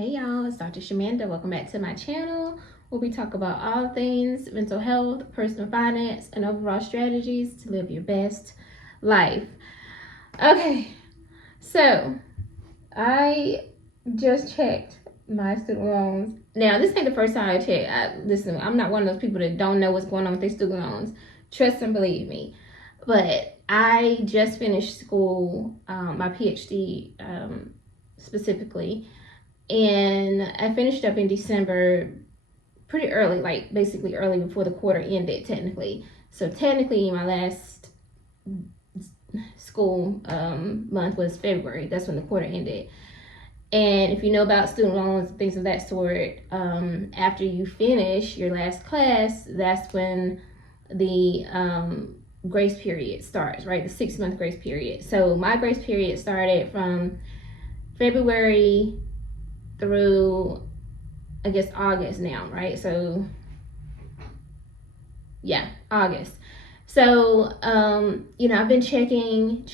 Hey y'all, it's Dr. Shamanda. Welcome back to my channel where we talk about all things mental health, personal finance, and overall strategies to live your best life. Okay, so I just checked my student loans. Now, this ain't the first time I checked. Listen, I'm not one of those people that don't know what's going on with their student loans. Trust and believe me. But I just finished school, my PhD specifically. And I finished up in December pretty early, like basically early before the quarter ended, technically. So technically my last school month was February. That's when the quarter ended. And if you know about student loans, things of that sort, after you finish your last class, that's when the grace period starts, right? The 6-month grace period. So my grace period started from February through, I guess, August now, right? So yeah, August. So I've been checking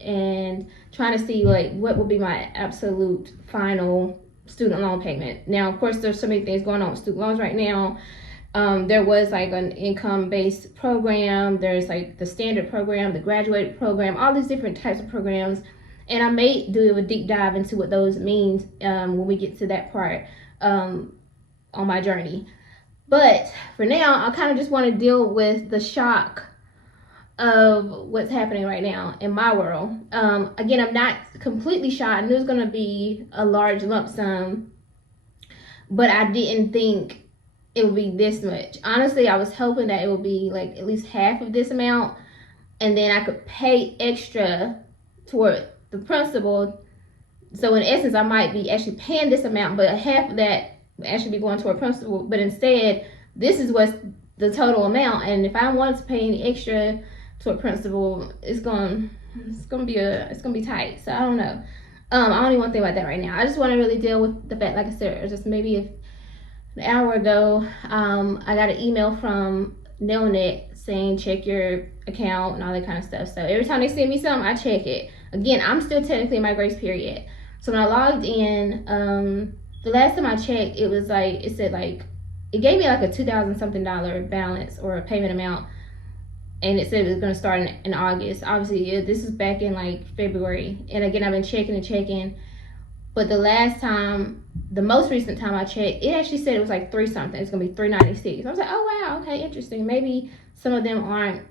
and trying to see like what will be my absolute final student loan payment. Now, of course, there's so many things going on with student loans right now. There was like an income-based program, there's like the standard program, the graduate program, all these different types of programs. And I may do a deep dive into what those means when we get to that part on my journey. But for now, I kind of just want to deal with the shock of what's happening right now in my world. Again, I'm not completely shocked. I knew it was going to be a large lump sum, but I didn't think it would be this much. Honestly, I was hoping that it would be like at least half of this amount, and then I could pay extra toward the principal. So in essence, I might be actually paying this amount, but half of that would actually be going toward principal. But instead, this is what's the total amount, and if I wanted to pay any extra toward principal, it's gonna be tight. So I don't know. I don't even want to think about that right now. I just want to really deal with the fact, like I said, just maybe an hour ago, I got an email from Nelnet saying check your account and all that kind of stuff. So every time they send me something, I check it. Again, I'm still technically in my grace period. So when I logged in, the last time I checked, it was like, it said like, it gave me like a $2,000 something balance or a payment amount. And it said it was going to start in August. Obviously, this is back in like February. And again, I've been checking. But the most recent time I checked, it actually said it was like 3 something. It's going to be $396. I was like, oh, wow, okay, interesting. Maybe some of them aren't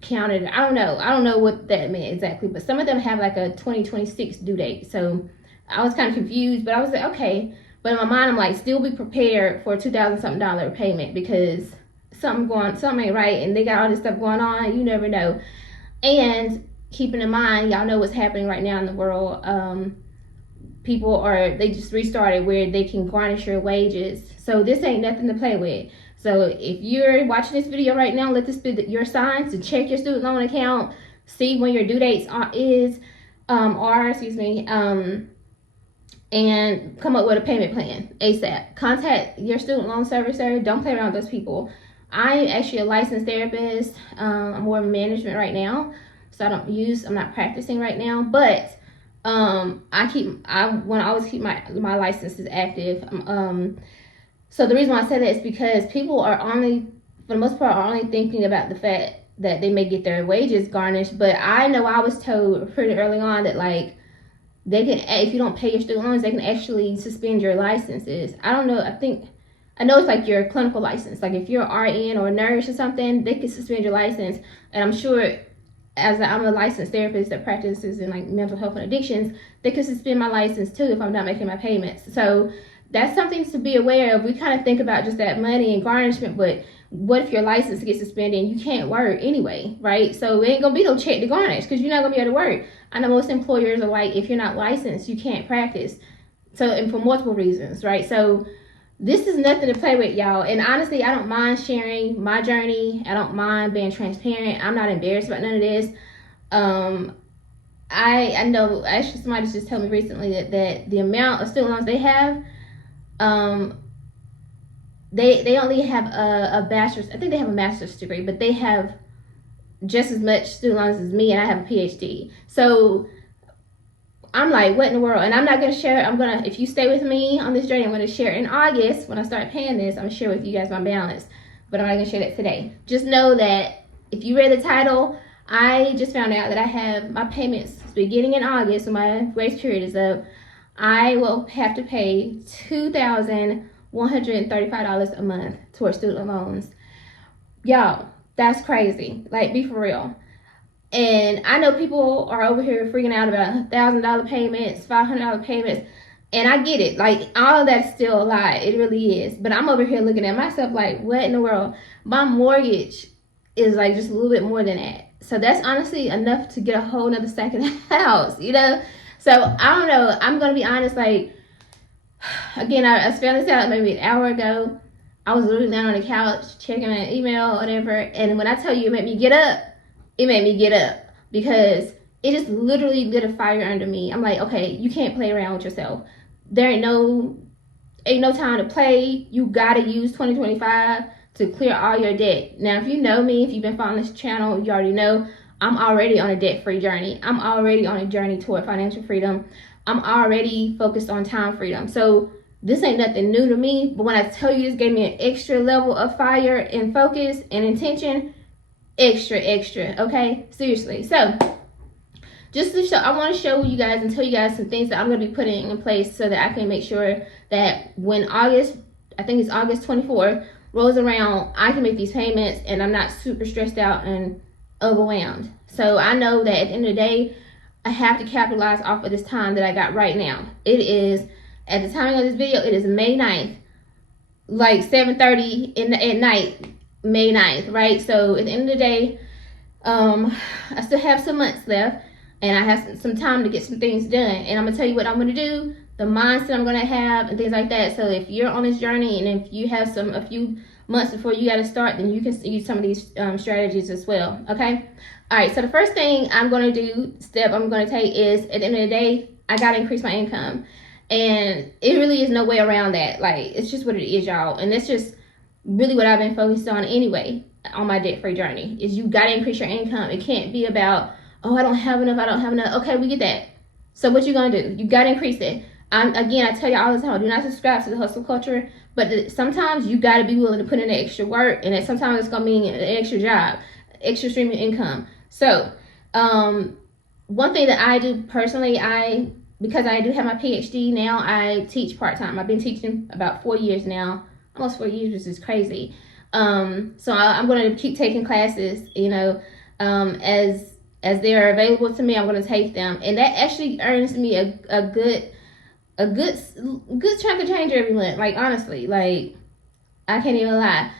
counted. I don't know what that meant exactly, but some of them have like a 2026 due date. So I was kind of confused, but I was like, okay. But in my mind, I'm like, still be prepared for a $2,000 something payment, because something ain't right, and they got all this stuff going on. You never know. And keeping in mind, y'all know what's happening right now in the world. They just restarted where they can garnish your wages. So this ain't nothing to play with. So if you're watching this video right now, let this be your sign to check your student loan account, see when your due dates and come up with a payment plan ASAP. Contact your student loan servicer. Don't play around with those people. I'm actually a licensed therapist. I'm more of management right now, so I'm not practicing right now, but I want to always keep my licenses active. So the reason why I say that is because people are for the most part, only thinking about the fact that they may get their wages garnished. But I know I was told pretty early on that like they can, if you don't pay your student loans, they can actually suspend your licenses. I don't know. I know it's like your clinical license. Like if you're an RN or a nurse or something, they can suspend your license. And I'm sure, I'm a licensed therapist that practices in like mental health and addictions, they could suspend my license too if I'm not making my payments. So that's something to be aware of. We kind of think about just that money and garnishment, but what if your license gets suspended and you can't work anyway, right? So it ain't gonna be no check to garnish because you're not gonna be able to work. I know most employers are like, if you're not licensed, you can't practice. So, and for multiple reasons, right? So this is nothing to play with, y'all. And honestly, I don't mind sharing my journey. I don't mind being transparent. I'm not embarrassed about none of this. I know, actually somebody just told me recently that the amount of student loans they have, they only have a bachelor's. I think they have a master's degree, but they have just as much student loans as me, and I have a PhD. So I'm like, what in the world? And I'm not gonna share. If you stay with me on this journey, I'm gonna share in August when I start paying this. I'm gonna share with you guys my balance, but I'm not gonna share that today. Just know that if you read the title, I just found out that I have my payments beginning in August, when my grace period is up. I will have to pay $2,135 a month towards student loans. Y'all, that's crazy. Like, be for real. And I know people are over here freaking out about $1,000 payments, $500 payments, and I get it. Like, all of that's still a lie. It really is. But I'm over here looking at myself like, what in the world? My mortgage is like just a little bit more than that. So that's honestly enough to get a whole nother second house, you know? So I don't know. I'm going to be honest. Like, again, I found this out maybe an hour ago. I was literally down on the couch checking an email or whatever. And when I tell you it made me get up, it made me get up, because it just literally lit a fire under me. I'm like, okay, you can't play around with yourself. There ain't no time to play. You gotta use 2025 to clear all your debt. Now, if you know me, if you've been following this channel, you already know I'm already on a debt-free journey. I'm already on a journey toward financial freedom. I'm already focused on time freedom. So this ain't nothing new to me. But when I tell you this gave me an extra level of fire and focus and intention, extra, okay? Seriously. So just to show, I want to show you guys and tell you guys some things that I'm going to be putting in place so that I can make sure that when August, I think it's August 24th, rolls around, I can make these payments and I'm not super stressed out and overwhelmed. So I know that at the end of the day, I have to capitalize off of this time that I got right now. It is, at the time of this video, it is May 9th, like 7:30 at night, May 9th, right? So at the end of the day, I still have some months left, and I have some time to get some things done. And I'm gonna tell you what I'm gonna do, the mindset I'm gonna have, and things like that. So if you're on this journey, and if you have a few months before you gotta start, then you can use some of these strategies as well. Okay. All right. So the first thing I'm gonna take is, at the end of the day, I gotta increase my income, and it really is no way around that. Like, it's just what it is, y'all, and it's just really what I've been focused on anyway on my debt-free journey. Is you got to increase your income. It can't be about, oh, I don't have enough. Okay, we get that. So what you gonna do? You got to increase it. Again, I tell you all the time, do not subscribe to the hustle culture, but sometimes you got to be willing to put in the extra work, and that sometimes it's gonna mean an extra job, extra stream of income. So one thing that I do personally, because I do have my PhD now, I teach part-time. I've been teaching about 4 years now, almost 4 years, which is crazy. So I'm going to keep taking classes, you know, as they're available to me. I'm going to take them, and that actually earns me a good chunk of change every month. Like, honestly, like, I can't even lie.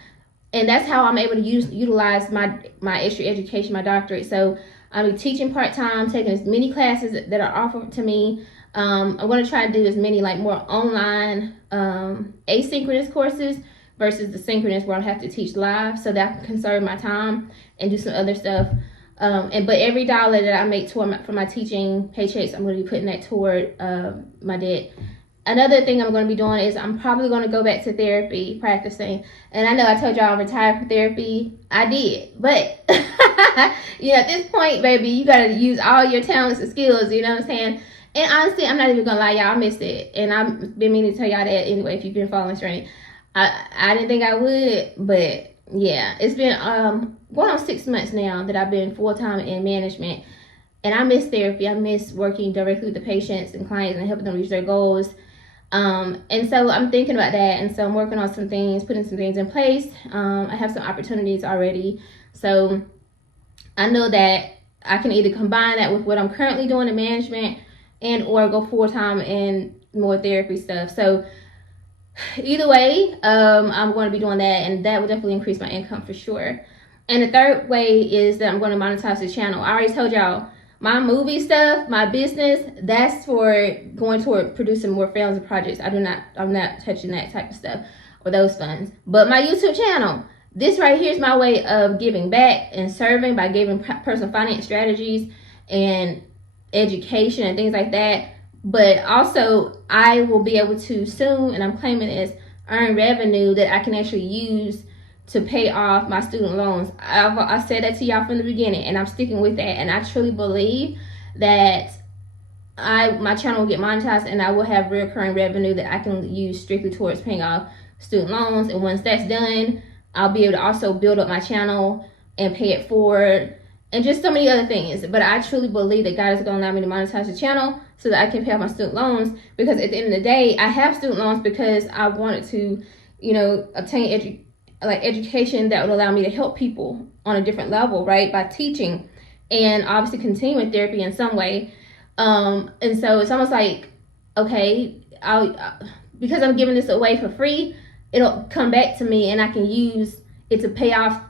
And that's how I'm able to utilize my extra education, my doctorate. So I'll be teaching part-time, taking as many classes that are offered to me. I'm going to try to do as many, like, more online asynchronous courses versus the synchronous where I have to teach live, so that I can conserve my time and do some other stuff. But every dollar that I make for my teaching paychecks, I'm going to be putting that toward my debt. Another thing I'm going to be doing is I'm probably going to go back to therapy, practicing. And I know I told y'all I'm retired from therapy. I did. But, you know, at this point, baby, you got to use all your talents and skills, you know what I'm saying? And honestly, I'm not even going to lie, y'all, I missed it. And I've been meaning to tell y'all that anyway, if you've been following this journey. I didn't think I would, but yeah, it's been going on 6 months now that I've been full-time in management. And I miss therapy. I miss working directly with the patients and clients and helping them reach their goals. And so I'm thinking about that, and so I'm working on some things, putting some things in place. I have some opportunities already, so I know that I can either combine that with what I'm currently doing in management and or go full-time in more therapy stuff. So either way, I'm going to be doing that, and that will definitely increase my income for sure. And the third way is that I'm going to monetize the channel. I already told y'all, my movie stuff, my business, that's for going toward producing more films and projects. I'm not touching that type of stuff or those funds. But my YouTube channel, this right here is my way of giving back and serving by giving personal finance strategies and education and things like that. But also, I will be able to soon, and I'm claiming this, earn revenue that I can actually use to pay off my student loans. I said that to y'all from the beginning, and I'm sticking with that. And I truly believe that my channel will get monetized, and I will have recurring revenue that I can use strictly towards paying off student loans. And once that's done, I'll be able to also build up my channel and pay it forward, and just so many other things. But I truly believe that God is going to allow me to monetize the channel so that I can pay off my student loans, because at the end of the day, I have student loans because I wanted to, obtain education that would allow me to help people on a different level, right, by teaching and obviously continuing therapy in some way. And so it's almost like, okay, because I'm giving this away for free, it'll come back to me and I can use it to pay off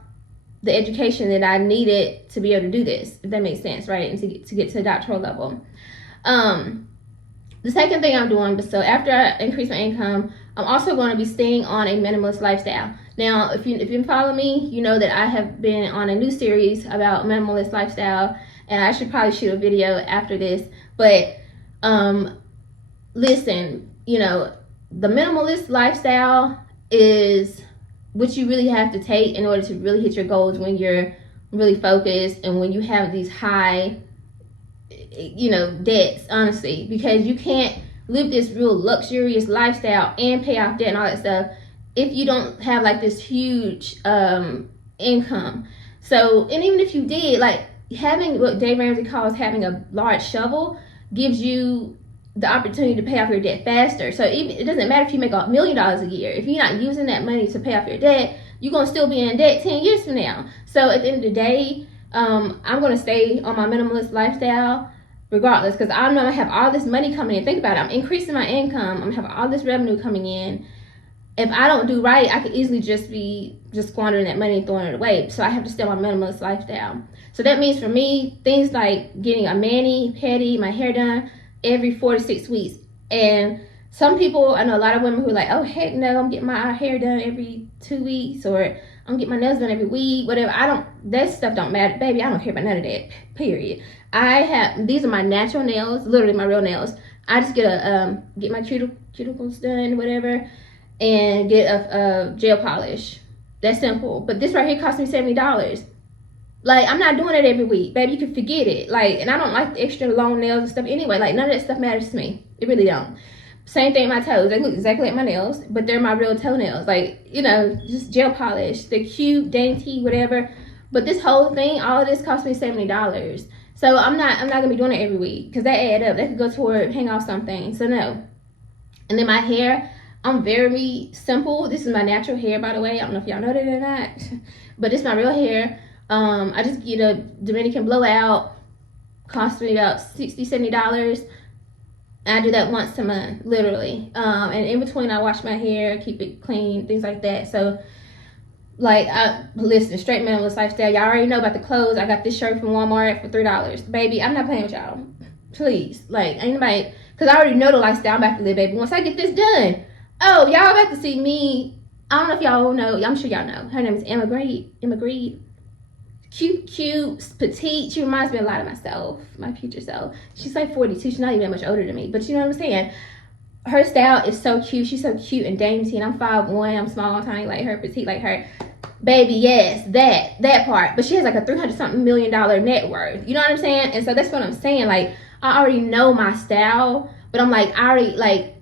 the education that I needed to be able to do this, if that makes sense, right? And to get to the doctoral level. The second thing I'm doing, so after I increase my income, I'm also going to be staying on a minimalist lifestyle. Now, if you follow me, you know that I have been on a new series about minimalist lifestyle, and I should probably shoot a video after this. But listen, the minimalist lifestyle is what you really have to take in order to really hit your goals when you're really focused and when you have these high debts, honestly, because you can't live this real luxurious lifestyle and pay off debt and all that stuff if you don't have like this huge income. So, and even if you did, like, having what Dave Ramsey calls having a large shovel gives you the opportunity to pay off your debt faster. So even, it doesn't matter if you make $1 million a year. If you're not using that money to pay off your debt, you're going to still be in debt 10 years from now. So at the end of the day, I'm going to stay on my minimalist lifestyle regardless, because I know I have all this money coming in. Think about it. I'm increasing my income. I'm going to have all this revenue coming in. If I don't do right, I could easily just be squandering that money and throwing it away. So I have to stay on my minimalist lifestyle. So that means for me, things like getting a mani, pedi, my hair done every 4 to 6 weeks. And some people, I know a lot of women who are like, oh, heck no, I'm getting my hair done every 2 weeks, or I'm getting my nails done every week, whatever. That stuff don't matter. Baby, I don't care about none of that, period. These are my natural nails, literally my real nails. I just get my cuticles done, whatever, and get a gel polish. That's simple. But this right here cost me $70. Like, I'm not doing it every week, baby. You can forget it. Like, and I don't like the extra long nails and stuff anyway. Like, none of that stuff matters to me. It really don't. Same thing with my toes. They look exactly like my nails, but they're my real toenails. Like, just gel polish. They're cute, dainty, whatever. But this whole thing, all of this cost me $70. So I'm not gonna be doing it every week, because that add up. That could go toward hang off something. So no. And then my hair, I'm very simple. This is my natural hair, by the way. I don't know if y'all know that or not, but this is my real hair. I just get a Dominican blowout, cost me about $60-$70. I do that once a month, literally. And in between, I wash my hair, keep it clean, things like that. So, like, listen, straight minimalist lifestyle. Y'all already know about the clothes. I got this shirt from Walmart for $3. Baby, I'm not playing with y'all. Please, like, anybody, because I already know the lifestyle I'm about to live, baby. Once I get this done, oh, y'all about to see me. I don't know if y'all know. I'm sure y'all know. Her name is Emma Greed. Cute, petite. She reminds me a lot of myself, my future self. She's like 42. She's not even that much older than me, but you know what I'm saying? Her style is so cute. She's so cute and dainty, and I'm 5'1". I'm small and tiny like her, petite like her. Baby, yes, that part. But she has like a $300-something million net worth. You know what I'm saying? And so that's what I'm saying. Like, I already know my style, but I'm like,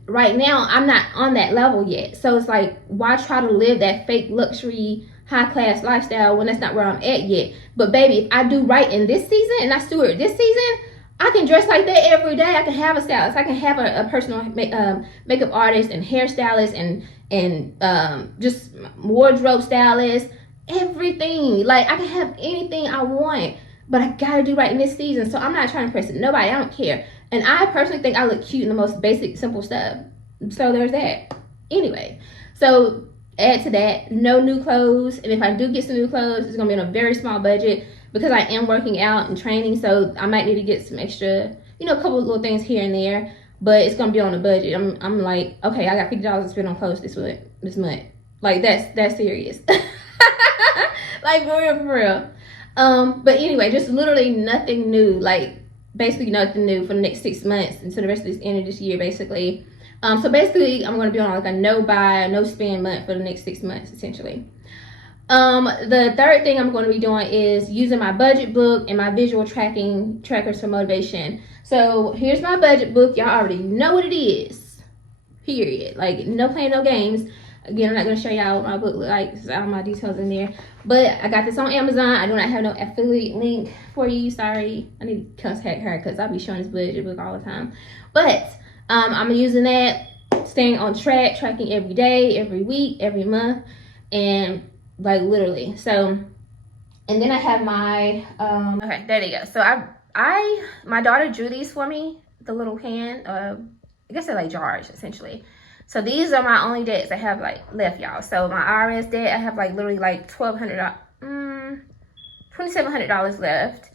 right now, I'm not on that level yet. So it's like, why try to live that fake luxury high-class lifestyle when that's not where I'm at yet? But baby, if I do right in this season and I steward this season, I can dress like that every day. I can have a stylist. I can have a personal makeup artist and hairstylist and just wardrobe stylist, everything. Like, I can have anything I want, but I gotta do right in this season. So I'm not trying to impress nobody. I don't care. And I personally think I look cute in the most basic, simple stuff. So there's that. Anyway, so add to that, no new clothes. And if I do get some new clothes, it's gonna be on a very small budget, because I am working out and training. So I might need to get some extra, a couple of little things here and there, but it's gonna be on a budget. I'm like, okay, I got $50 to spend on clothes this month. Like, that's serious. Like, for real. But anyway, just literally nothing new. Like, basically nothing new for the next 6 months until the rest of this end of this year, basically. So basically, I'm going to be on like a no buy, no spend month for the next 6 months, essentially. The third thing I'm going to be doing is using my budget book and my visual trackers for motivation. So here's my budget book. Y'all already know what it is. Period. Like, no playing, no games. Again, I'm not going to show y'all what my book looks like. There's all my details in there. But I got this on Amazon. I do not have no affiliate link for you. Sorry. I need to contact her because I'll be showing this budget book all the time. But I'm using that, staying on track, tracking every day, every week, every month, and like literally. So, and then I have my, okay, there they go. So my daughter drew these for me, the little can, I guess they're like jars essentially. So these are my only debts I have like left, y'all. So my IRS debt, I have like literally like $2,700 left.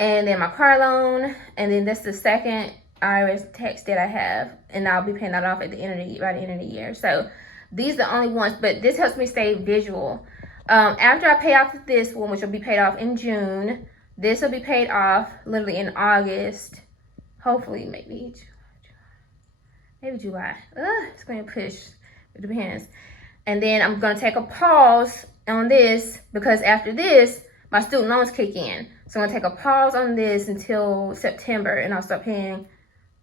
And then my car loan, and then that's the second IRS tax debt I have, and I'll be paying that off at the end of the by the end of the year. So these are the only ones, but this helps me stay visual. After I pay off this one, which will be paid off in June, this will be paid off literally in August, hopefully maybe July. It's going to push. It depends. And then I'm going to take a pause on this because after this, my student loans kick in. So I'm going to take a pause on this until September, and I'll start paying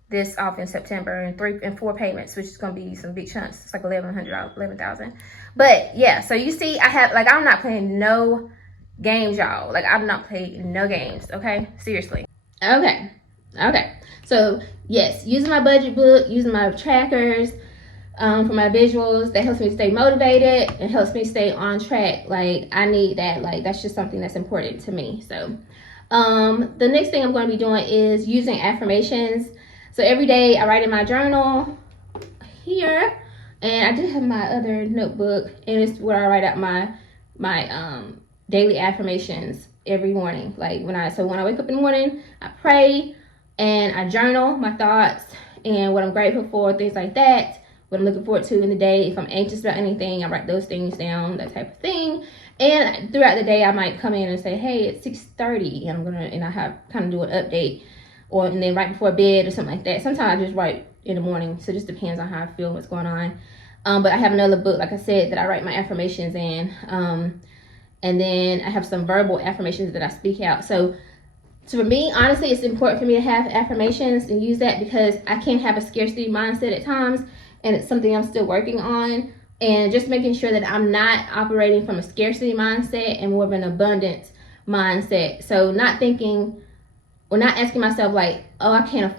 this off in September in 3 and 4 payments, which is going to be some big chunks. It's like $11,000. But yeah, so you see, I'm not playing no games, y'all. Like, I'm not playing no games, okay? Seriously. Okay. So yes, using my budget book, using my trackers for my visuals, that helps me stay motivated and helps me stay on track. Like, I need that. Like, that's just something that's important to me. So the next thing I'm going to be doing is using affirmations. So every day I write in my journal here, and I do have my other notebook, and it's where I write out my daily affirmations every morning. Like when I wake up in the morning, I pray and I journal my thoughts and what I'm grateful for, things like that, what I'm looking forward to in the day. If I'm anxious about anything, I write those things down, that type of thing. And throughout the day, I might come in and say, hey, it's 6:30, and I have kind of do an update, and then right before bed or something like that. Sometimes I just write in the morning, so it just depends on how I feel, what's going on. But I have another book, like I said, that I write my affirmations in. And then I have some verbal affirmations that I speak out. So for me, honestly, it's important for me to have affirmations and use that because I can have a scarcity mindset at times, and it's something I'm still working on. And just making sure that I'm not operating from a scarcity mindset and more of an abundance mindset. So not thinking, or not asking myself like, oh, I can't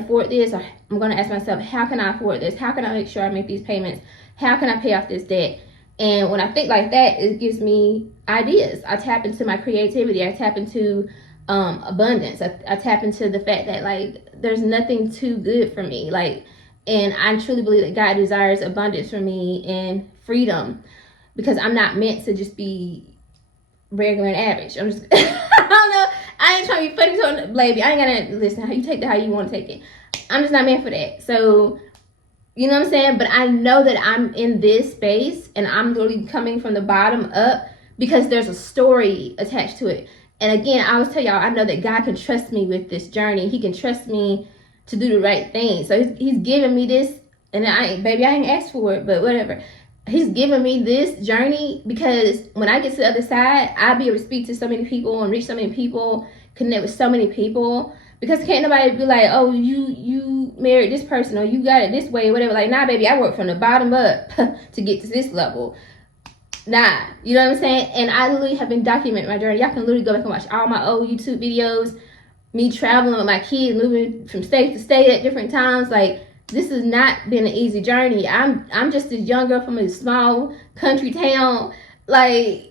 afford this. Or I'm going to ask myself, how can I afford this? How can I make sure I make these payments? How can I pay off this debt? And when I think like that, it gives me ideas. I tap into my creativity. I tap into abundance. I tap into the fact that like there's nothing too good for me. Like, and I truly believe that God desires abundance for me and freedom, because I'm not meant to just be regular and average. I'm just, I don't know. I ain't trying to be funny, so baby, I ain't gonna listen. How you take that, how you want to take it. I'm just not meant for that. So, you know what I'm saying? But I know that I'm in this space and I'm literally coming from the bottom up because there's a story attached to it. And again, I always tell y'all, I know that God can trust me with this journey. He can trust me to do the right thing. So he's giving me this, and I ain't asked for it, but whatever. He's giving me this journey because when I get to the other side, I'll be able to speak to so many people and reach so many people, connect with so many people. Because can't nobody be like, oh, you married this person or you got it this way or whatever. Like, nah, baby, I work from the bottom up to get to this level. Nah, you know what I'm saying? And I literally have been documenting my journey. Y'all can literally go back and watch all my old YouTube videos, me traveling with my kids, moving from state to state at different times. Like, this has not been an easy journey. I'm just a young girl from a small country town, like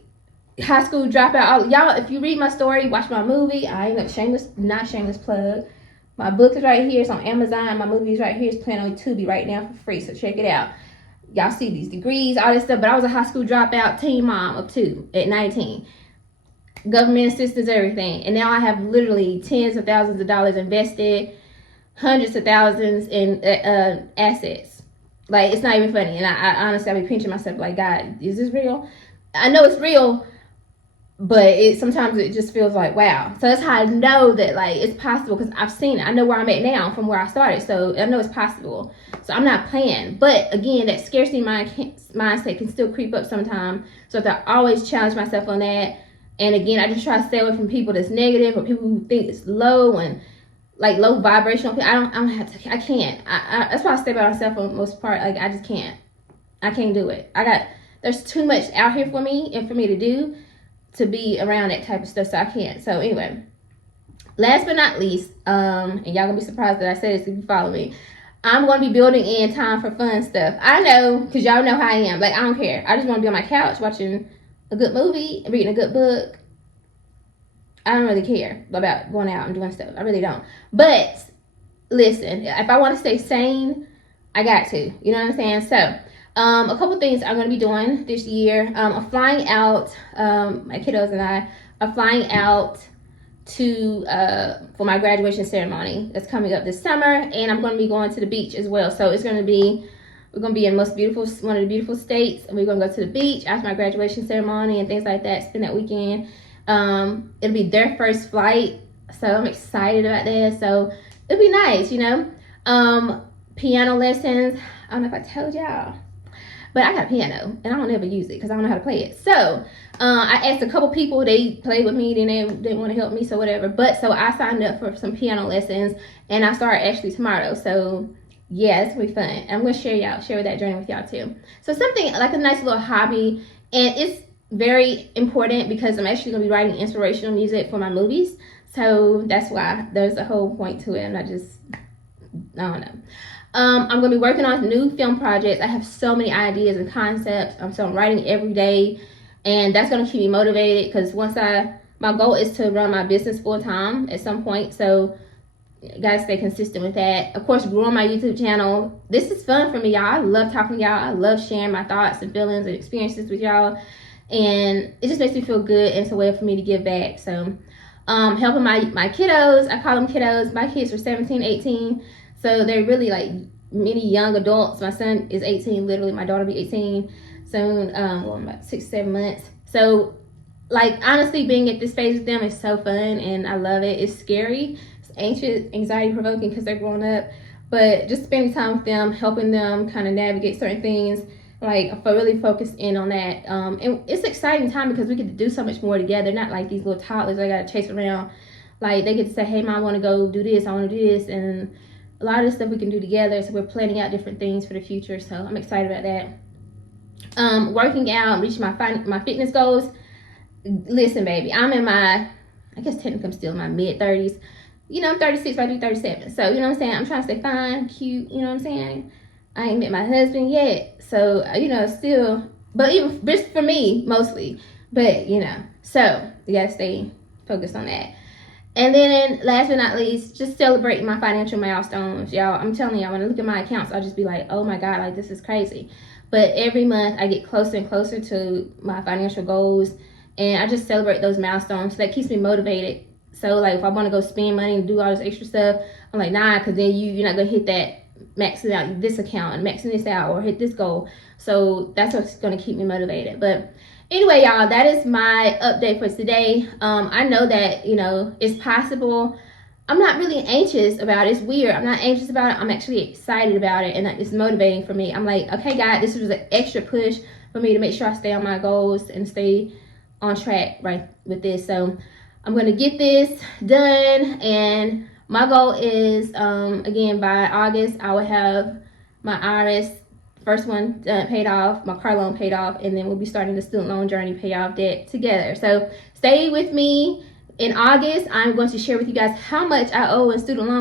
high school dropout. Y'all, if you read my story, watch my movie. I ain't not shameless plug. My book is right here. It's on Amazon. My movie is right here. It's playing on Tubi right now for free, so check it out. Y'all see these degrees, all this stuff, but I was a high school dropout, teen mom of 2 at 19. Government assistance, everything. And now I have literally tens of thousands of dollars invested, hundreds of thousands in assets. Like, it's not even funny. And I honestly, I be pinching myself like, God, is this real? I know it's real, but sometimes it just feels like, wow. So that's how I know that, like, it's possible, because I've seen it. I know where I'm at now from where I started, so I know it's possible. So I'm not playing. But again, that scarcity mindset can still creep up sometimes. So I have to always challenge myself on that. And again, I just try to stay away from people that's negative or people who think it's low and like low vibrational people. I don't have to. I can't. That's why I stay by myself for the most part. Like I just can't. I can't do it. There's too much out here for me and for me to do to be around that type of stuff. So I can't. So anyway, last but not least, and y'all gonna be surprised that I said this if you follow me. I'm gonna be building in time for fun stuff. I know, because y'all know how I am. Like I don't care. I just want to be on my couch watching a good movie, reading a good book. I don't really care about going out and doing stuff. I really don't. But listen, if I want to stay sane, I got to. You know what I'm saying? So, a couple things I'm going to be doing this year. I'm flying out. My kiddos and I are flying out to for my graduation ceremony that's coming up this summer, and I'm going to be going to the beach as well. So it's going to be, we're going to be in one of the beautiful states, and we're going to go to the beach after my graduation ceremony and things like that. Spend that weekend. It'll be their first flight, so I'm excited about that. So it'll be nice, you know. Piano lessons. I don't know if I told y'all, but I got a piano and I don't ever use it because I don't know how to play it. So I asked a couple people, they played with me, then they didn't want to help me, so whatever. But so I signed up for some piano lessons, and I start actually tomorrow. So yeah, it's gonna be fun. I'm gonna share that journey with y'all too. So something like a nice little hobby, and it's very important because I'm actually going to be writing inspirational music for my movies. So that's why there's a whole point to it. I'm not just, I don't know. I'm going to be working on new film projects. I have so many ideas and concepts. So I'm writing every day, and that's going to keep me motivated because my goal is to run my business full time at some point. So you gotta stay consistent with that. Of course, growing my YouTube channel. This is fun for me, y'all. I love talking to y'all. I love sharing my thoughts and feelings and experiences with y'all. And it just makes me feel good, and it's a way for me to give back. So helping my kiddos, I call them kiddos. My kids are 17, 18, so they're really like many young adults. My son is 18, literally. My daughter will be 18 soon, about 6-7 months. So like honestly, being at this phase with them is so fun, and I love it. It's scary, it's anxious, anxiety provoking because they're growing up, but just spending time with them, helping them kind of navigate certain things, like really focused in on that. And it's an exciting time because we get to do so much more together. Not like these little toddlers I gotta chase around. Like they get to say, hey mom, I want to go do this, I want to do this, and a lot of the stuff we can do together. So we're planning out different things for the future, so I'm excited about that. Working out, reaching my fitness goals. Listen baby, I'm in my, I guess technically I'm still in my mid-30s. You know, I'm 36, but I do 37. So you know what I'm saying, I'm trying to stay fine, cute, you know what I'm saying. I ain't met my husband yet, so you know, still, but even just for me mostly, but you know, so you gotta stay focused on that. And then last but not least, just celebrating my financial milestones, y'all. I'm telling y'all, when I look at my accounts, I'll just be like, oh my god, like this is crazy. But every month I get closer and closer to my financial goals, and I just celebrate those milestones. So that keeps me motivated. So like if I want to go spend money and do all this extra stuff, I'm like, nah, because then you're not gonna hit that maxing out this account and maxing this out or hit this goal. So that's what's going to keep me motivated. But anyway, y'all, that is my update for today. I know that, you know, it's possible. I'm not really anxious about it. It's weird. I'm not anxious about it. I'm actually excited about it, and it's motivating for me. I'm like, okay, God, this was an extra push for me to make sure I stay on my goals and stay on track right with this. So I'm going to get this done, and my goal is, again, by August, I will have my IRS first one paid off, my car loan paid off, and then we'll be starting the student loan journey, pay off debt together. So stay with me. In August, I'm going to share with you guys how much I owe in student loans.